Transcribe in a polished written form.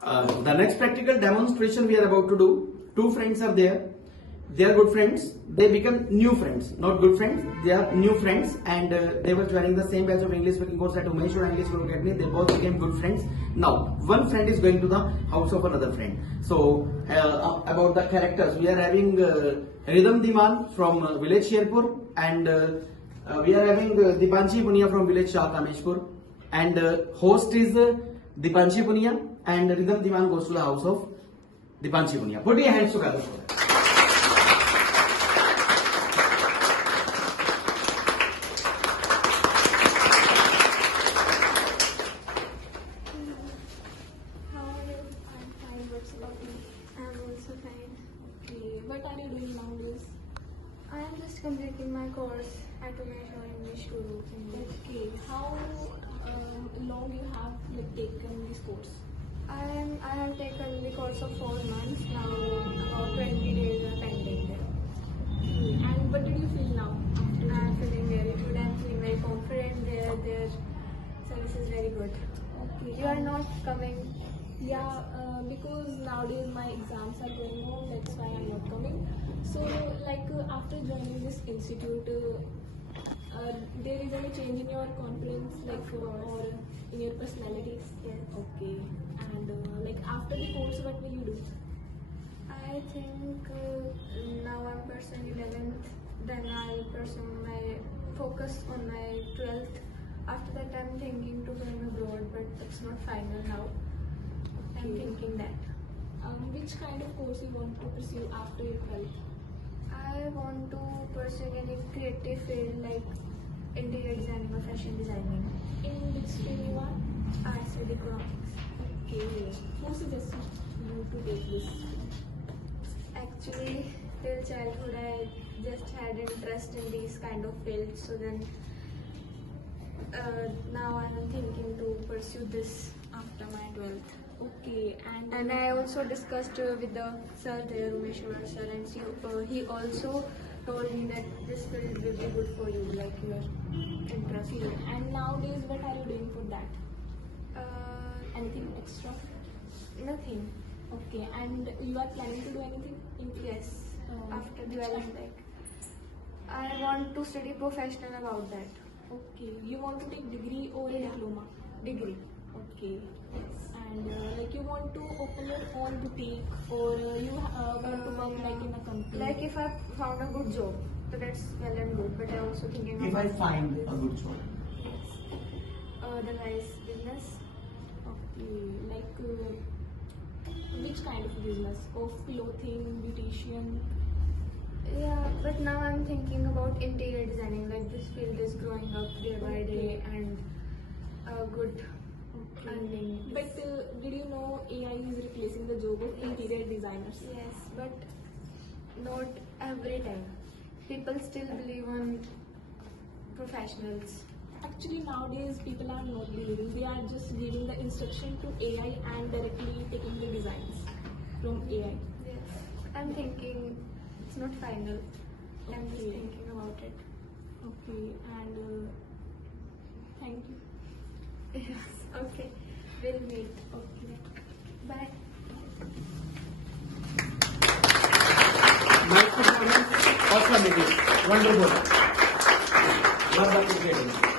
The next practical demonstration we are about to do. Two friends are there. They are good friends. They become new friends, not good friends. They are new friends, and they were joining the same batch of English speaking course at Umesh Arora English Academy. They both became good friends. Now, one friend is going to the house of another friend. So, about the characters, we are having Ridham Diman from village Sherpur, and we are having Dipanshi Punia from village Shah Kameshpur, and host is Dipanshi Punia, and Ridham Diman goes to the house of Dipanshi Punia. Put your hands together for that. I'm also fine. Okay, what are you doing nowadays? I am just completing my course at Umesh Arora English Guru. Okay, how long you have taken this course? I have taken the course of 4 months now. About 20 days are pending there. Okay, and what did you feel now? I am feeling very good. I am feeling very confident there. Their service is very good. Okay, You are not coming. Yeah, because nowadays my exams are going on, that's why I'm not coming. So, after joining this institute, there is any change in your confidence, or in your personalities? Yes. Okay, and after the course, what will you do? I think now I'm pursuing 11th. Then I'll pursue my focus on my 12th. After that, I'm thinking to go abroad, but it's not final now. I'm thinking that. Which kind of course you want to pursue after your 12th? I want to pursue any creative field like interior designing or fashion designing. In which stream you are? Arts with economics. Okay. Who suggested you to take this? Actually, till childhood, I just had interest in these kind of fields. So then, now I'm thinking to pursue this after my 12th. Okay, And I also discussed with the sir there, Umesh Arora sir, and he also told me that this field will be good for you, like your interest. okay. And nowadays, what are you doing for that? Anything extra? Nothing. Okay, and you are planning to do anything in Yes. After which 12th, kind? like I want to study professional about that. Okay, you want to take degree or a Yeah. diploma? Degree. Okay, and you want to open your own boutique, or you want to work in a company? Like if I found a good job, so that's well and good. But I also thinking If I about find a good job. otherwise business. Okay, which kind of business? Of clothing, beautician? Yeah, but now I'm thinking about interior designing. Like this field is growing up day by day and good earning. But did you know AI is replacing the job of interior designers? Yes, but not every time. People still believe on professionals. Actually, nowadays people are not believing. They are just giving the instruction to AI and directly taking the designs from AI. Yes, I'm thinking it's not final. I'm just Okay. thinking about it. Okay, and thank you. Yes, okay. We'll meet. Okay. Bye. Nice performance. Awesome it is. Wonderful. Love appreciating.